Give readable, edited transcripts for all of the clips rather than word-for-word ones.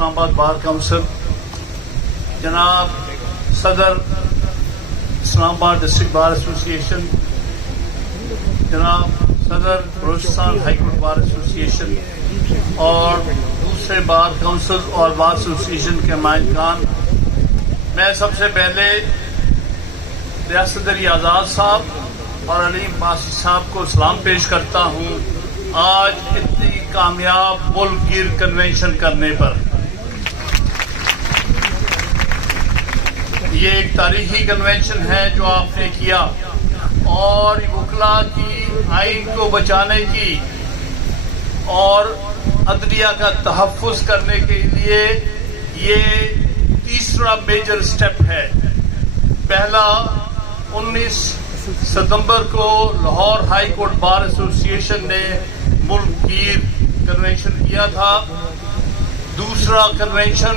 Islamabad bar council, जनाब सदर Islamabad district bar association, जनाब सदर Balochistan high court bar association और दूसरे बार काउंसिल और बार एसोसिएशन के नुमाइंदगान, मैं सबसे पहले रियासत आज़ाद साहब और अलीम बासी साहब को सलाम पेश करता हूँ आज इतनी कामयाब मुल्क गिर कन्वेंशन करने पर। ये एक तारीखी कन्वेंशन है जो आपने किया और वकला की आइन को बचाने की और अदलिया का तहफ़्फ़ुज़ करने के लिए ये तीसरा मेजर स्टेप है। पहला 19 सितंबर को Lahore high court bar association ने मुल्क गिर कन्वेंशन किया था। दूसरा कन्वेंशन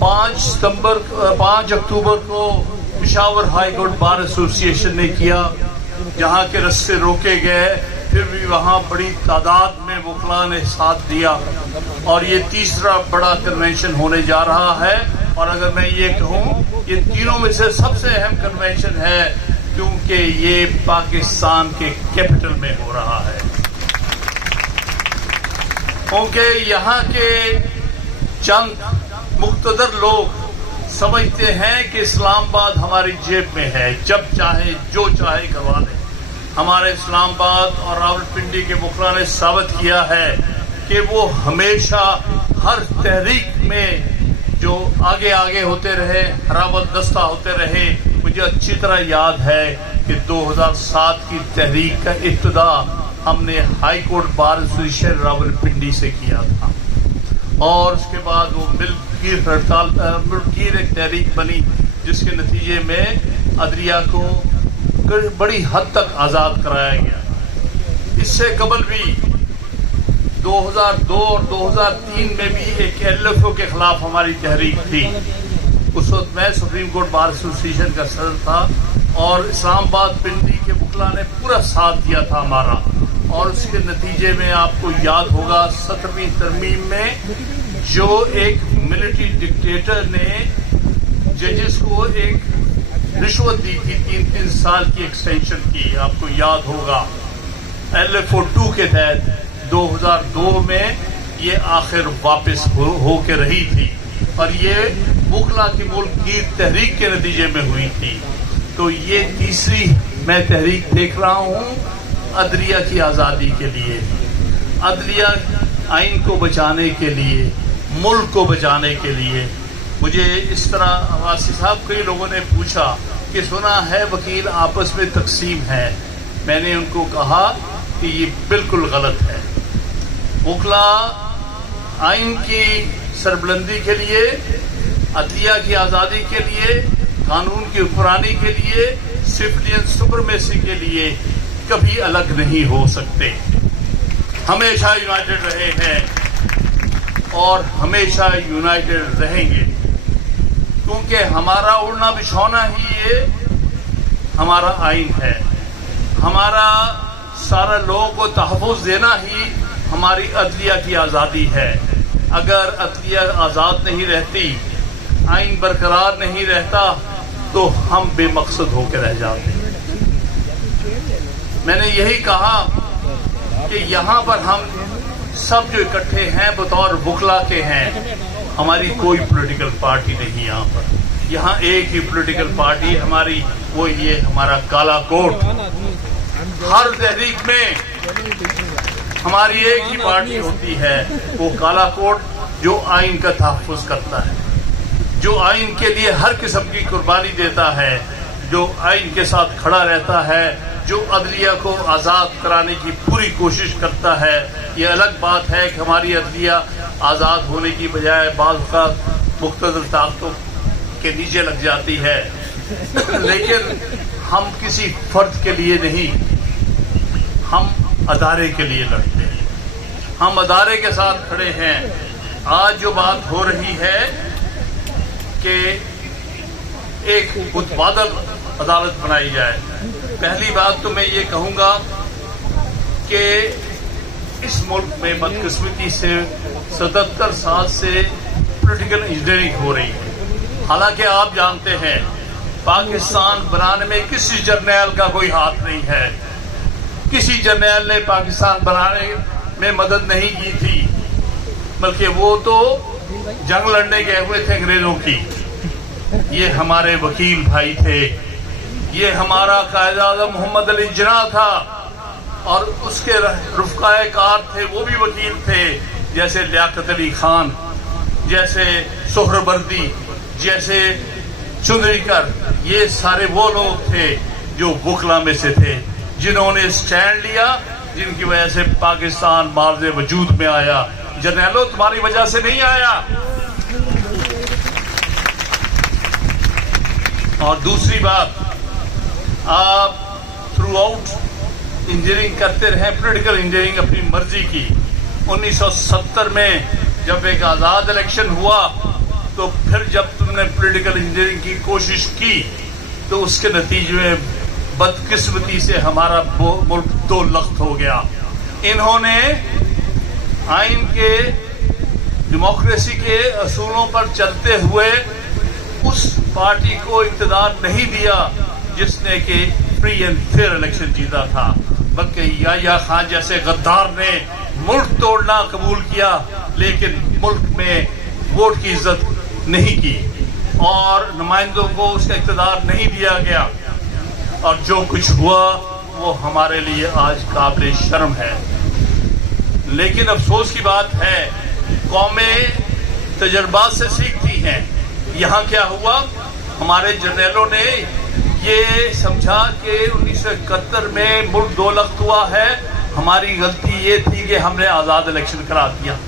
5 अक्टूबर को Peshawar high court bar association ने किया, जहां के रस्ते रोके गए, फिर भी वहां बड़ी तादाद में वकला ने साथ दिया और ये तीसरा बड़ा कन्वेंशन होने जा रहा है। और अगर मैं ये कहूँ ये तीनों में से सबसे अहम कन्वेंशन है क्योंकि ये पाकिस्तान के कैपिटल में हो रहा है, क्योंकि यहाँ के चंद मुख्तदर लोग समझते हैं कि इस्लामाबाद हमारी जेब में है, जब चाहे जो चाहे करवा लें। हमारे इस्लामाबाद और रावलपिंडी के वकला ने साबित किया है कि वो हमेशा हर तहरीक में जो आगे आगे होते रहे, हराबल दस्ता होते रहे। मुझे अच्छी तरह याद है कि 2007 की तहरीक का इब्तिदा हमने high court bar association Rawalpindi से किया था और उसके बाद वो मिल्क हड़ताल मिल्क एक तहरीक बनी जिसके नतीजे में अदलिया को बड़ी हद तक आज़ाद कराया गया। इससे कबल भी 2002 और 2003 में भी एक LFO के खिलाफ हमारी तहरीक थी। उस वक्त मैं सुप्रीम कोर्ट बार एसोसिएशन का सदर था और इस्लामाबाद पिंडी के वकला ने पूरा साथ दिया था हमारा, और उसके नतीजे में आपको याद होगा 17वीं तरमीम में जो एक मिलिट्री डिक्टेटर ने जजेस को एक रिश्वत दी थी 3-3 साल की एक्सटेंशन की, आपको याद होगा। LFO 2 के तहत 2002 में ये आखिर वापस हो के रही थी और ये वकला की मुल्क की तहरीक के नतीजे में हुई थी। तो ये तीसरी मैं तहरीक देख रहा हूँ अदलिया की आज़ादी के लिए, अदलिया आइन को बचाने के लिए, मुल्क को बचाने के लिए। मुझे इस तरह वासी साहब कई लोगों ने पूछा कि सुना है वकील आपस में तकसीम है। मैंने उनको कहा कि ये बिल्कुल गलत है। वकला आइन की सरबुलंदी के लिए, अदलिया की आज़ादी के लिए, कानून की हुक्मरानी के लिए, सिविलियन सुपरमेसी के लिए कभी अलग नहीं हो सकते। हमेशा यूनाइटेड रहे हैं और हमेशा यूनाइटेड रहेंगे, क्योंकि हमारा उड़ना बिछौना ही ये हमारा आइन है। हमारा सारा लोगों को तहफ़्फ़ुज़ देना ही हमारी अदलिया की आज़ादी है। अगर अदलिया आज़ाद नहीं रहती, आइन बरकरार नहीं रहता, तो हम बेमकसद होकर रह जाते। मैंने यही कहा कि यहाँ पर हम सब जो इकट्ठे हैं बतौर वकला के हैं, हमारी कोई पॉलिटिकल पार्टी नहीं यहाँ पर। यहाँ एक ही पॉलिटिकल पार्टी हमारी, वो ये हमारा काला कोट। हर तहरीक में हमारी एक ही पार्टी होती है, वो काला कोट, जो आइन का तहफ़्फ़ुज़ करता है, जो आइन के लिए हर किस्म की कुर्बानी देता है, जो आइन के साथ खड़ा रहता है, जो अदलिया को आज़ाद कराने की पूरी कोशिश करता है। ये अलग बात है कि हमारी अदलिया आज़ाद होने की बजाय बाज़ मुख्तलिफ़ ताकतों के नीचे लग जाती है, लेकिन हम किसी फर्द के लिए नहीं, हम अदारे के लिए लड़ते हैं, हम अदारे के साथ खड़े हैं। आज जो बात हो रही है कि एक मुतबादल अदालत बनाई जाए, पहली बात तो मैं ये कहूँगा कि इस मुल्क में बदकिस्मती से 77 साल से पॉलिटिकल इंजीनियरिंग हो रही है। हालांकि आप जानते हैं पाकिस्तान बनाने में किसी जर्नैल का कोई हाथ नहीं है, किसी जर्नैल ने पाकिस्तान बनाने में मदद नहीं की थी, बल्कि वो तो जंग लड़ने गए हुए थे अंग्रेजों की। ये हमारे वकील भाई थे, ये हमारा कायद-ए-आज़म मोहम्मद अली जिन्ना था, और उसके रुफ़क़ाए कार थे, वो भी वकील थे, जैसे लियाकत अली खान, जैसे सोहरवर्दी, जैसे चुंदरीकर। ये सारे वो लोग थे जो वकला में से थे, जिन्होंने स्टैंड लिया, जिनकी वजह से पाकिस्तान मार्ज़े वजूद में आया। जर्नैलों, तुम्हारी वजह से नहीं आया। और दूसरी बात, आप थ्रू आउट इंजीनियरिंग करते रहे, पॉलिटिकल इंजीनियरिंग अपनी मर्जी की। 1970 में जब एक आज़ाद इलेक्शन हुआ, तो फिर जब तुमने पॉलिटिकल इंजीनियरिंग की कोशिश की, तो उसके नतीजे में बदकिस्मती से हमारा मुल्क दो लख्त हो गया। इन्होंने आइन के, डेमोक्रेसी के असूलों पर चलते हुए उस पार्टी को इक़्तिदार नहीं दिया जिसने कि फ्री एंड फेयर इलेक्शन जीता था, बल्कि याह्या खान जैसे गद्दार ने मुल्क तोड़ना कबूल किया, लेकिन मुल्क में वोट की इज्जत नहीं की और नुमाइंदों को उसका इक़्तिदार नहीं दिया गया। और जो कुछ हुआ वो हमारे लिए आज काबिल शर्म है। लेकिन अफसोस की बात है, कौमें तजर्बात से सीखती हैं। यहाँ क्या हुआ, हमारे जर्नैलों ने ये समझा कि 1971 में मुल्क दो लख्त हुआ है, हमारी गलती ये थी कि हमने आज़ाद इलेक्शन करा दिया,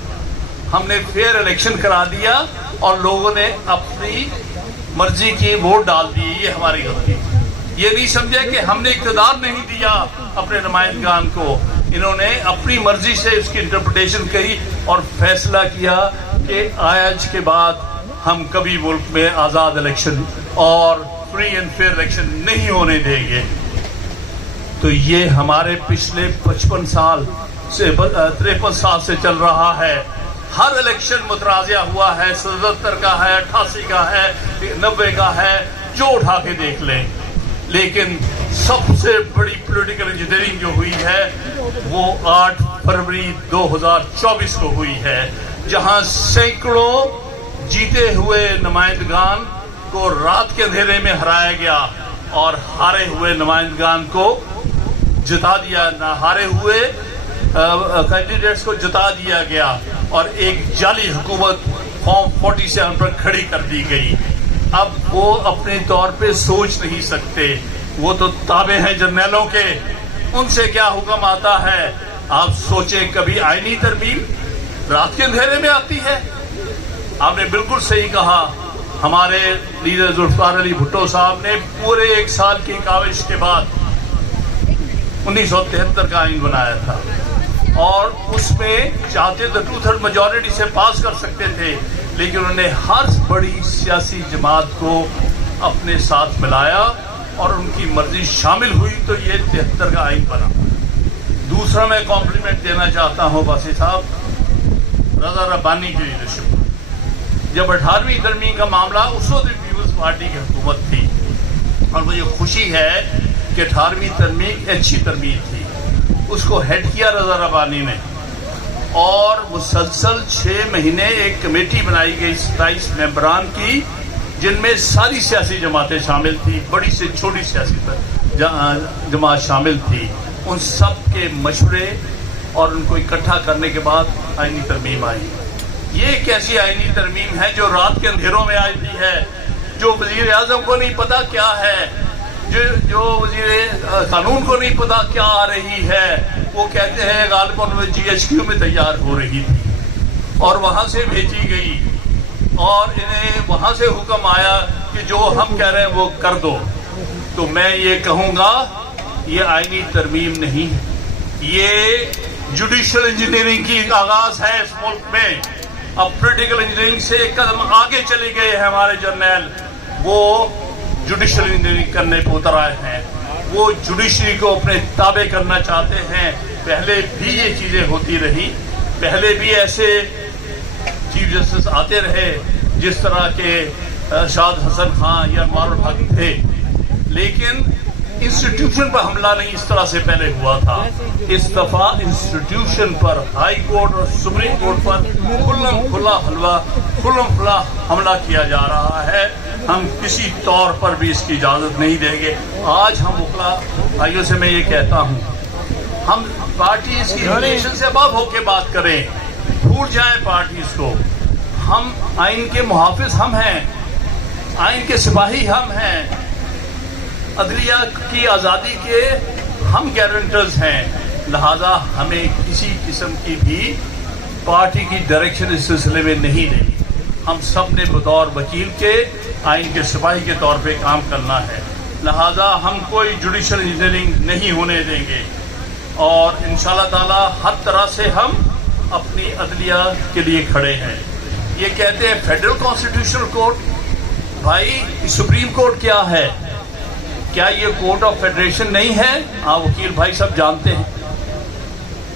हमने फेयर इलेक्शन करा दिया और लोगों ने अपनी मर्जी की वोट डाल दी, ये हमारी गलती थी। ये नहीं समझे कि हमने इक़्तिदार नहीं दिया अपने नुमाइंदगान को। इन्होंने अपनी मर्जी से उसकी इंटरप्रिटेशन करी और फैसला किया कि आज के बाद हम कभी मुल्क में आज़ाद इलेक्शन और फ्री एंड फेयर इलेक्शन नहीं होने देंगे। तो ये हमारे पिछले 55 साल से 53 साल से चल रहा है। हर इलेक्शन मुतराज़ा हुआ है, 77 का है, 88 का है, 90 का है, जो उठा के देख लें। लेकिन सबसे बड़ी पॉलिटिकल इंजीनियरिंग जो हुई है वो 8 फरवरी 2024 को हुई है, जहां सैकड़ों जीते हुए नुमाइंदगान को रात के अंधेरे में हराया गया और हारे हुए नुमाइंदगान को जिता दिया, ना हारे हुए कैंडिडेट्स को जिता दिया गया और एक जाली हुकूमत फॉर्म 47 पर खड़ी कर दी गई। अब वो अपने तौर पे सोच नहीं सकते, वो तो ताबे हैं जर्नैलों के, उनसे क्या हुक्म आता है। आप सोचें, कभी आईनी तरमीम रात के अंधेरे में आती है? आपने बिल्कुल सही कहा, हमारे लीडर जुल्फ़िकार अली भुट्टो साहब ने पूरे 1 साल की काविश के बाद 1973 का आइन बनाया था और उसमें चाहते तो 2/3 मेजॉरिटी से पास कर सकते थे, लेकिन उन्होंने हर बड़ी सियासी जमात को अपने साथ मिलाया और उनकी मर्जी शामिल हुई, तो ये 73 का आइन बना। दूसरा मैं कॉम्प्लीमेंट देना चाहता हूँ वासी साहब, रज़ा रब्बानी की लीडरशिप। जब 18वीं तरमीम का मामला, उस वक्त पीपल्स पार्टी की हुकूमत थी और मुझे खुशी है कि 18वीं तरमीम अच्छी तरमीम थी, उसको हेड किया रज़ा रब्बानी ने और मुसलसल 6 महीने एक कमेटी बनाई गई 27 मेंबरान की, जिनमें सारी सियासी जमातें शामिल थी, बड़ी से छोटी सियासी जमात शामिल थी। उन सब के मशवरे और उनको इकट्ठा करने के बाद आईनी तरमीम आई। ये एक ऐसी आईनी तरमीम है जो रात के अंधेरों में आई थी है, जो वजीर आज़म को नहीं पता क्या है, जो वजीर कानून को नहीं पता क्या आ रही है। वो कहते हैं गालिबन में GHQ में तैयार हो रही थी और वहां से भेजी गई और इन्हें वहां से हुक्म आया कि जो हम कह रहे हैं वो कर दो। तो मैं ये कहूँगा, ये आईनी तरमीम नहीं, ये जुडिशल इंजीनियरिंग की आगाज है इस मुल्क में। अब पॉलिटिकल इंजीनियरिंग से एक कदम आगे चले गए हैं हमारे जर्नैल, वो जुडिशल इंजीनियरिंग करने को उतर आए हैं, वो जुडिशरी को अपने ताबे करना चाहते हैं। पहले भी ये चीजें होती रही, पहले भी ऐसे چیف جسٹس آتے رہے جس طرح کے ارشاد حسن خان یا معروف حق تھے، لیکن انسٹیٹیوشن پر حملہ نہیں اس طرح سے پہلے ہوا تھا. اس دفعہ انسٹیٹیوشن پر ہائی کورٹ اور سپریم کورٹ پر کھلم کھلا حملہ کیا جا رہا ہے. ہم کسی طور پر بھی اس کی اجازت نہیں دیں گے. آج ہم وکلا بھائیوں سے میں یہ کہتا ہوں، ہم پارٹیز کی ریلیشن سے اباب ہو کے بات کریں، بھول جائیں پارٹیز کو. ہم آئین کے محافظ ہم ہیں، آئین کے سپاہی ہم ہیں، عدلیہ کی آزادی کے ہم گارنٹرز ہیں. لہذا ہمیں کسی قسم کی بھی پارٹی کی ڈائریکشن اس سلسلے میں نہیں لینی. ہم سب نے بطور وکیل کے آئین کے سپاہی کے طور پہ کام کرنا ہے. لہذا ہم کوئی جوڈیشل انجینئرنگ نہیں ہونے دیں گے، اور انشاءاللہ تعالی ہر طرح سے ہم اپنی عدلیہ کے لیے کھڑے ہیں. یہ کہتے ہیں فیڈرل کانسٹیٹیوشنل کورٹ، بھائی سپریم کورٹ کیا ہے؟ کیا یہ کورٹ آف فیڈریشن نہیں ہے؟ وکیل بھائی سب جانتے ہیں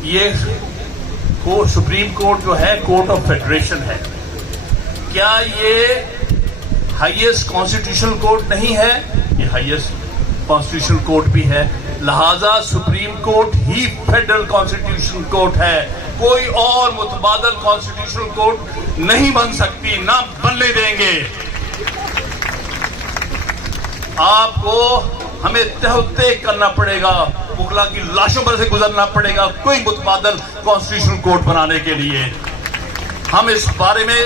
یہ سپریم کورٹ جو ہے کورٹ آف فیڈریشن ہے. کیا یہ ہائیسٹ کانسٹیٹیوشنل کورٹ نہیں ہے؟ یہ ہائیسٹ کانسٹیٹیوشنل کورٹ بھی ہے. لہذا سپریم کورٹ ہی فیڈرل کانسٹیٹیوشنل کورٹ ہے. کوئی اور متبادل کانسٹیٹیوشنل کورٹ نہیں بن سکتی، نہ بننے دیں گے. آپ کو ہمیں تہتے کرنا پڑے گا، وکلا کی لاشوں پر سے گزرنا پڑے گا کوئی متبادل کانسٹیٹیوشنل کورٹ بنانے کے لیے. ہم اس بارے میں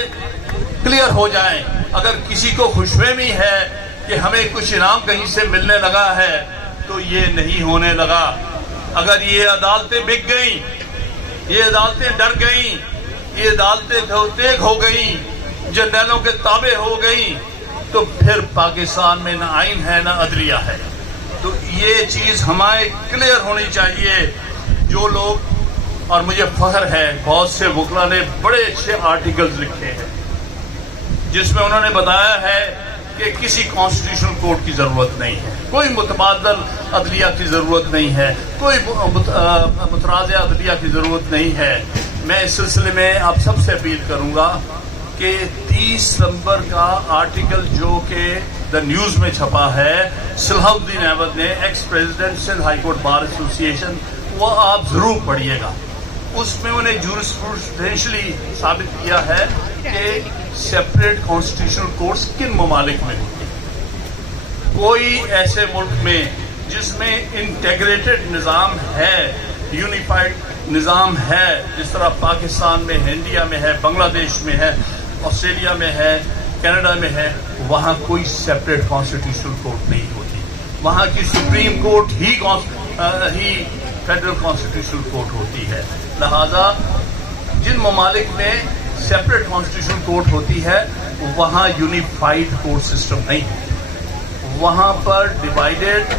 کلیئر ہو جائیں. اگر کسی کو خوشفہمی ہے کہ ہمیں کچھ انعام کہیں سے ملنے لگا ہے تو یہ نہیں ہونے لگا. اگر یہ عدالتیں بک گئیں، یہ عدالتیں ڈر گئیں، یہ عدالتیں تیغ ہو گئیں، جرنیلوں کے تابع ہو گئیں، تو پھر پاکستان میں نہ آئین ہے نہ عدلیہ ہے. تو یہ چیز ہمیں کلیئر ہونی چاہیے. جو لوگ، اور مجھے فخر ہے بہت سے وکلا نے بڑے اچھے آرٹیکلز لکھے ہیں جس میں انہوں نے بتایا ہے کہ کسی کانسٹیٹیوشنل کورٹ کی ضرورت نہیں ہے، کوئی متبادل عدلیہ کی ضرورت نہیں ہے، کوئی متنازع عدلیہ کی ضرورت نہیں ہے. میں اس سلسلے میں آپ سب سے اپیل کروں گا کہ 30 نمبر کا آرٹیکل جو کہ دا نیوز میں چھپا ہے، صلاح الدین احمد نے، x president Sindh high court bar association, وہ آپ ضرور پڑھیے گا. اس میں انہیں جورسپروڈینشلی ثابت کیا ہے کہ سیپریٹ کانسٹیٹیوشنل کورٹس کن ممالک میں ہوتے ہیں. کوئی ایسے ملک میں جس میں انٹیگریٹڈ نظام ہے، یونیفائڈ نظام ہے، جس طرح پاکستان میں ہے، انڈیا میں ہے، بنگلہ دیش میں ہے، آسٹریلیا میں ہے، کینیڈا میں ہے، وہاں کوئی سیپریٹ کانسٹیٹیوشنل کورٹ نہیں ہوتی. وہاں کی سپریم کورٹ ہی فیڈرل کانسٹیٹیوشنل کورٹ ہوتی ہے. لہذا جن ممالک میں سیپریٹ کانسٹیٹیوشنل کورٹ ہوتی ہے وہاں یونیفائڈ کورٹ سسٹم نہیں ہے، وہاں پر ڈیوائیڈڈ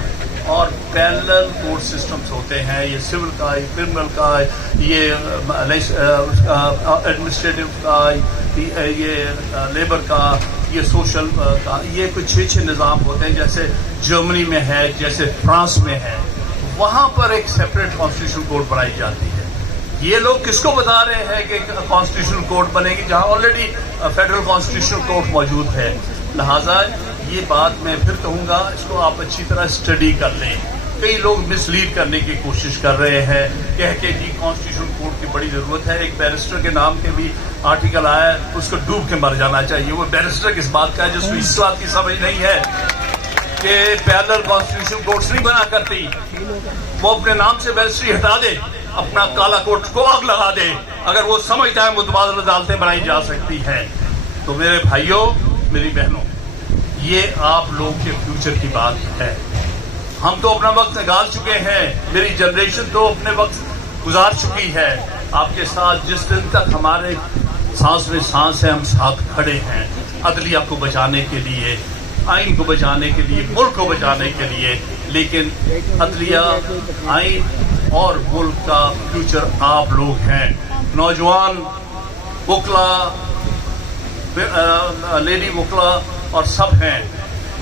اور پیرلل کورٹ سسٹمز ہوتے ہیں. یہ سول کا، یہ کرمنل کا، یہ ایڈمنسٹریٹو کا، یہ لیبر کا، یہ سوشل کا، یہ کچھ 6 نظام ہوتے ہیں جیسے جرمنی میں ہے، جیسے فرانس میں ہے. وہاں پر ایک سیپریٹ کانسٹیٹیوشنل کورٹ بنائی جاتی ہے. یہ لوگ کس کو بتا رہے ہیں کہ کانسٹیٹیوشنل کورٹ بنے گی جہاں آلریڈی فیڈرل کانسٹیٹیوشنل کورٹ موجود ہے. لہٰذا یہ بات میں پھر کہوں گا، اس کو آپ اچھی طرح اسٹڈی کر لیں. کئی لوگ مس لیڈ کرنے کی کوشش کر رہے ہیں، کہہ کے جی کانسٹیٹیوشنل کورٹ کی بڑی ضرورت ہے. ایک بیرسٹر کے نام کے بھی آرٹیکل آیا ہے، اس کو ڈوب کے مر جانا چاہیے. وہ بیرسٹر کس بات کا ہے جس کو اس بات کی سمجھ نہیں ہے کہ پیرلل کانسٹیٹیوشنل کورٹس نہیں بنا کرتی. وہ اپنے نام سے بیرسٹری ہٹا دے، اپنا کالا کوٹ کو آگ لگا دے اگر وہ سمجھتا ہے متبادل عدالتیں بنائی جا سکتی ہیں. تو میرے بھائیوں، میری بہنوں، یہ آپ لوگ کے فیوچر کی بات ہے. ہم تو اپنا وقت نکال چکے ہیں، میری جنریشن تو اپنے وقت گزار چکی ہے. آپ کے ساتھ جس دن تک ہمارے سانس میں سانس ہے ہم ساتھ کھڑے ہیں، عدلیہ کو بچانے کے لیے، آئین کو بچانے کے لیے، ملک کو بچانے کے لیے. لیکن عدلیہ، آئین اور ملک کا فیوچر آپ لوگ ہیں. نوجوان وکلا، لیڈی وکلا اور سب ہیں.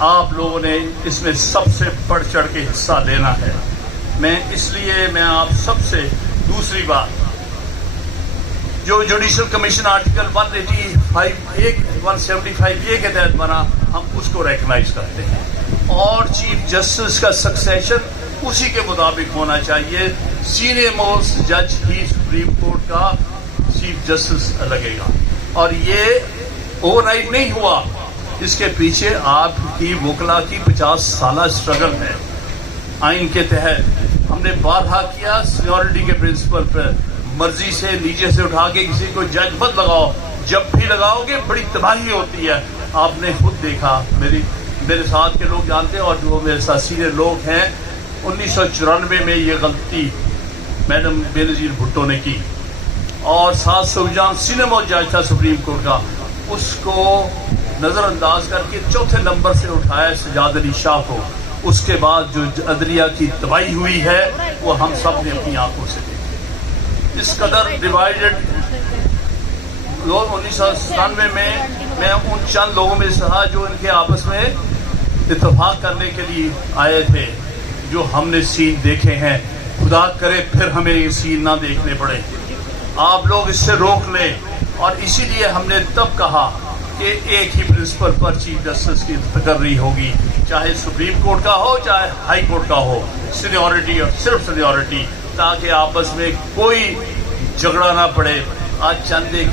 آپ لوگوں نے اس میں سب سے بڑھ چڑھ کے حصہ لینا ہے. میں اس لیے آپ سب سے دوسری بات، जो जुडिशल कमीशन आर्टिकल 175A के तहत बना, हम उसको रिकग्नाइज करते हैं। और चीफ जस्टिस का सक्सेशन उसी के मुताबिक होना चाहिए। सीनियर मोस्ट जज ही सुप्रीम कोर्ट का चीफ जस्टिस लगेगा, और ये ओवरनाइट नहीं हुआ। इसके पीछे आपकी वकला की 50 साल स्ट्रगल है। आइन के तहत हमने बारहा किया, सीनियरिटी के प्रिंसिपल पर मर्जी से नीचे से उठा के किसी को जज मत लगाओ, जब भी लगाओगे बड़ी तबाही होती है। आपने खुद देखा, मेरे साथ के लोग जानते हैं, और जो मेरे साथ सीनियर लोग हैं, 1994 में ये गलती मैडम बेनजीर भुट्टो ने की, और 7 सुजान सिनेमा जज था सुप्रीम कोर्ट का, उसको नजरअंदाज करके चौथे नंबर से उठाया सजाद अली शाह को। उसके बाद जो अदलिया की तबाही हुई है वो हम सब ने अपनी आंखों से देखी। इस कदर डिवाइडेड लोग 1997 में मैं उन चंद लोगों में से था जो इनके आपस में इत्तेफाक करने के लिए आए थे। जो हमने सीन देखे हैं, खुदा करे फिर हमें ये सीन ना देखने पड़े। आप लोग इससे रोक लें, और इसीलिए हमने तब कहा कि एक ही प्रिंसिपल पर चीफ जस्टिस की तकर्री होगी, चाहे सुप्रीम कोर्ट का हो चाहे हाई कोर्ट का हो, सीनियरिटी और सिर्फ सीनियरिटी, ताकि आपस में कोई झगड़ा ना पड़े। आज चंद एक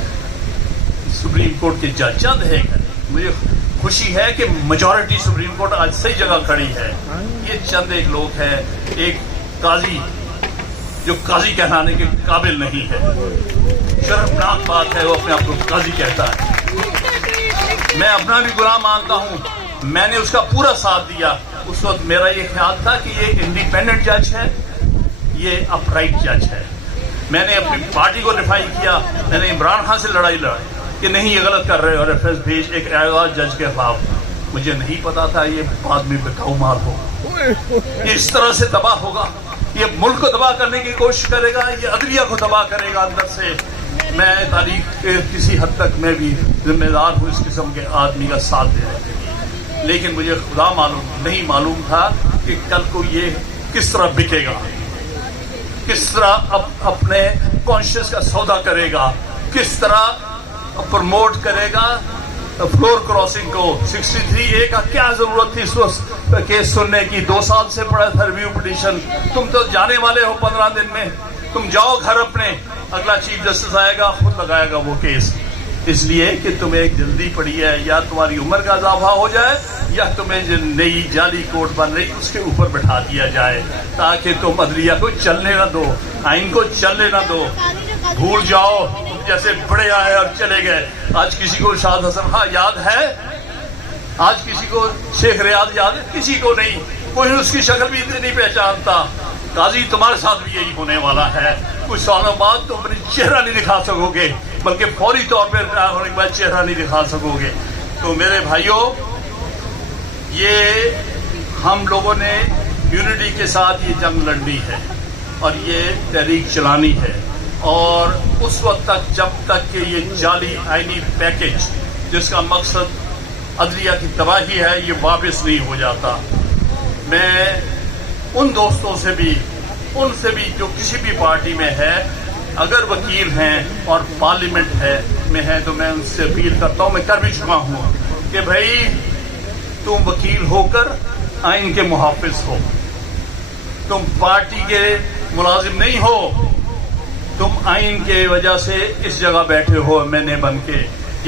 सुप्रीम कोर्ट के जज चंद है, मुझे खुशी है कि मेजॉरिटी सुप्रीम कोर्ट आज सही जगह खड़ी है। ये चंद एक लोग हैं, एक काजी जो काजी कहलाने के काबिल नहीं है, शर्मनाक बात है वो अपने आप को काजी कहता है। मैं अपना भी गुलाम मानता हूँ, मैंने उसका पूरा साथ दिया। उस वक्त मेरा ये ख्याल था कि ये इंडिपेंडेंट जज है, ये अपराइट जज है। मैंने अपनी पार्टी को डिफाई किया, मैंने इमरान खान से लड़ाई लड़ी कि नहीं ये गलत कर रहे हो, रेफरेंस भेज एक आज़ाद जज के खिलाफ। मुझे नहीं पता था ये बाद में बिकाऊ माल हो, इस तरह से तबाह होगा, ये मुल्क को तबाह करने की कोशिश करेगा, ये अदलिया को तबाह करेगा अंदर से। मैं तारीख के किसी हद तक मैं भी जिम्मेदार हूँ इस किस्म के आदमी का साथ देने के लिए, लेकिन मुझे खुदा नहीं मालूम था कि कल को ये किस तरह बिकेगा, किस तरह अपने कॉन्शियस का सौदा करेगा, किस तरह प्रमोट करेगा फ्लोर क्रॉसिंग को। 63A का क्या जरूरत थी इस वक्त केस सुनने की? 2 साल से पड़ा था रिव्यू पिटीशन। तुम तो जाने वाले हो 15 दिन में, तुम जाओ घर अपने, अगला चीफ जस्टिस आएगा खुद लगाएगा वो केस। इसलिए कि तुम्हें एक जल्दी पड़ी है, या तुम्हारी उम्र का इजाफा हो जाए, या तुम्हें जो नई जाली कोर्ट बन रही उसके ऊपर बैठा दिया जाए, ताकि तुम अदलिया को चलने ना दो, आइन को चलने ना दो। भूल जाओ जैसे बड़े आए और चले गए। आज किसी को शाद हसन खां याद है? आज किसी को शेख रियाज याद है? किसी को नहीं, कोई उसकी शक्ल भी नहीं पहचानता। काजी तुम्हारे साथ भी यही होने वाला है। कुछ सालों बाद तुम अपनी चेहरा नहीं दिखा सकोगे, बल्कि फौरी तौर पर रिटायर होने के बाद चेहरा नहीं दिखा सकोगे। तो मेरे भाइयों, ये हम लोगों ने यूनिटी के साथ ये जंग लड़नी है और ये तहरीक चलानी है, और उस वक्त तक जब तक कि ये जाली आईनी पैकेज जिसका मकसद अदलिया की तबाही है ये वापस नहीं हो जाता। मैं उन दोस्तों से भी, उनसे भी जो किसी भी पार्टी में है, अगर वकील हैं और पार्लियामेंट में है, तो मैं उनसे अपील करता हूँ, मैं कर भी चुका हूँ कि भाई तुम वकील होकर आइन के मुहाफिज हो, तुम पार्टी के मुलाजिम नहीं हो, तुम आइन के वजह से इस जगह बैठे हो एमएनए बन के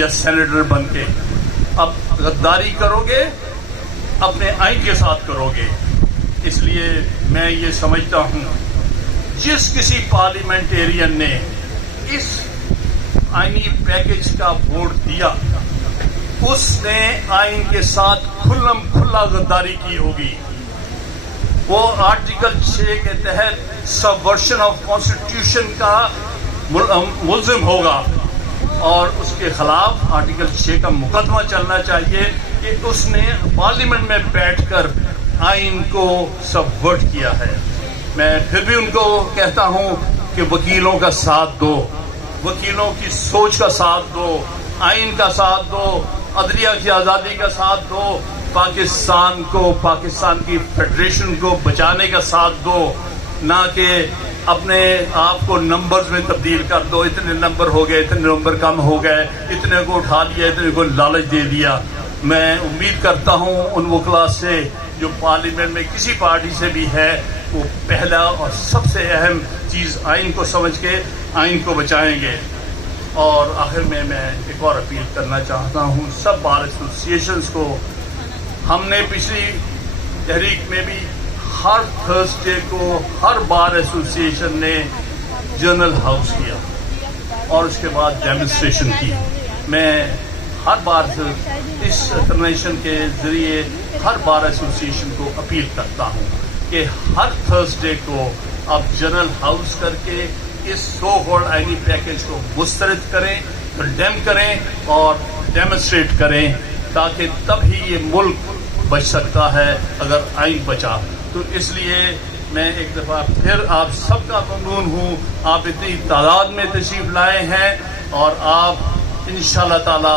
या सेनेटर बन के। अब गद्दारी करोगे अपने आइन के साथ करोगे। इसलिए मैं ये समझता हूँ जिस किसी पार्लियामेंटेरियन ने इस आईनी पैकेज का वोट दिया उसने आइन के साथ खुल्लम खुल्ला गद्दारी की होगी। वो आर्टिकल 6 के तहत सबवर्शन ऑफ कॉन्स्टिट्यूशन का मुल्जिम होगा और उसके खिलाफ आर्टिकल 6 का मुकदमा चलना चाहिए कि उसने पार्लियामेंट में बैठकर आइन को सबवर्ट किया है। मैं फिर भी उनको कहता हूं कि वकीलों का साथ दो, वकीलों की सोच का साथ दो, आइन का साथ दो, अदलिया की आज़ादी का साथ दो, पाकिस्तान को, पाकिस्तान की फेडरेशन को बचाने का साथ दो, ना कि اپنے آپ کو نمبرز میں تبدیل کر دو، اتنے نمبر ہو گئے، اتنے نمبر کم ہو گئے، اتنے کو اٹھا لیا، اتنے کو لالچ دے دیا. میں امید کرتا ہوں ان وکلاء سے جو پارلیمنٹ میں کسی پارٹی سے بھی ہے، وہ پہلا اور سب سے اہم چیز آئین کو سمجھ کے آئین کو بچائیں گے. اور آخر میں ایک اور اپیل کرنا چاہتا ہوں سب بار ایسوسیشنز کو. ہم نے پچھلی تحریک میں بھی ہر تھرسڈے کو ہر بار ایسوسیشن نے جنرل ہاؤس کیا اور اس کے بعد ڈیمونسٹریشن کی. میں ہر بار اس کنونشن کے ذریعے ہر بار ایسوسیشن کو اپیل کرتا ہوں کہ ہر تھرسڈے کو آپ جنرل ہاؤس کر کے اس سو کالڈ آئینی پیکج کو مسترد کریں، کنڈیم کریں اور ڈیمونسٹریٹ کریں، تاکہ تب ہی یہ ملک بچ سکتا ہے اگر آئین بچا. تو اس لیے میں ایک دفعہ پھر آپ سب کا ممنون ہوں. آپ اتنی تعداد میں تشریف لائے ہیں اور آپ انشاءاللہ تعالی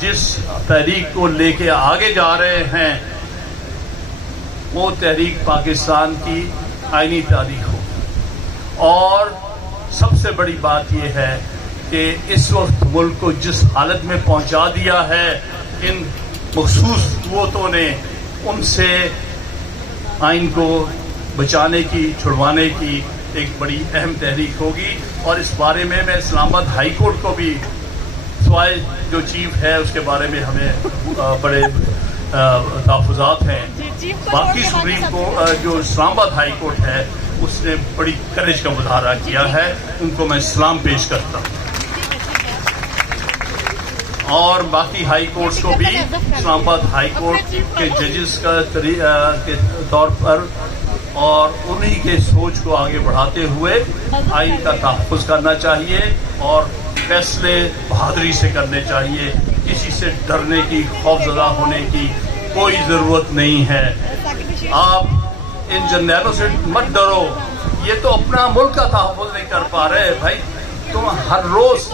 جس تحریک کو لے کے آگے جا رہے ہیں وہ تحریک پاکستان کی آئینی تاریخ ہو. اور سب سے بڑی بات یہ ہے کہ اس وقت ملک کو جس حالت میں پہنچا دیا ہے ان مخصوص قوتوں نے، ان سے آئین کو بچانے کی، چھڑوانے کی ایک بڑی اہم تحریک ہوگی. اور اس بارے میں اسلام آباد ہائی کورٹ کو بھی، سوائے جو چیف ہے اس کے بارے میں ہمیں بڑے تحفظات ہیں، باقی سپریم کو جو اسلام آباد ہائی کورٹ ہے اس نے بڑی کریج کا مظاہرہ کیا ہے، ان کو میں سلام پیش کرتا ہوں. اور باقی ہائی کورٹس کو بھی اسلام آباد ہائی کورٹ کے ججز کے طور پر اور انہی کے سوچ کو آگے بڑھاتے ہوئے آئین کا تحفظ کرنا چاہیے اور فیصلے بہادری سے کرنے چاہیے. کسی سے ڈرنے کی، خوفزدہ ہونے کی کوئی ضرورت نہیں ہے. آپ ان جرنیلوں سے مت ڈرو، یہ تو اپنا ملک کا تحفظ نہیں کر پا رہے. بھائی تم ہر روز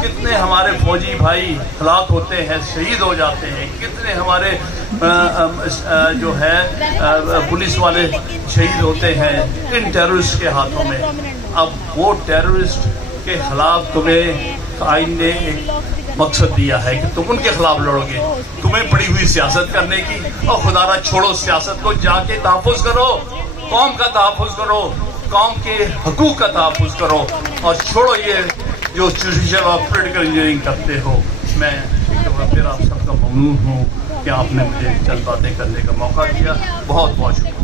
کتنے ہمارے فوجی بھائی ہلاک ہوتے ہیں، شہید ہو جاتے ہیں، کتنے ہمارے جو ہے پولیس والے شہید ہوتے ہیں ان ٹیررسٹ کے ہاتھوں میں. اب وہ ٹیررسٹ کے خلاف تمہیں آئین نے ایک مقصد دیا ہے کہ تم ان کے خلاف لڑو گے. تمہیں پڑی ہوئی سیاست کرنے کی، اور خدا را چھوڑو سیاست کو، جا کے تحفظ کرو، قوم کا تحفظ کرو، قوم کے حقوق کا تحفظ کرو، اور چھوڑو یہ جو جوڈیشل اور پولیٹیکل انجینئرنگ کرتے ہو. میں ایک دفعہ پھر آپ سب کا ممنون ہوں کہ آپ نے مجھے چند باتیں کرنے کا موقع دیا. بہت بہت شکریہ.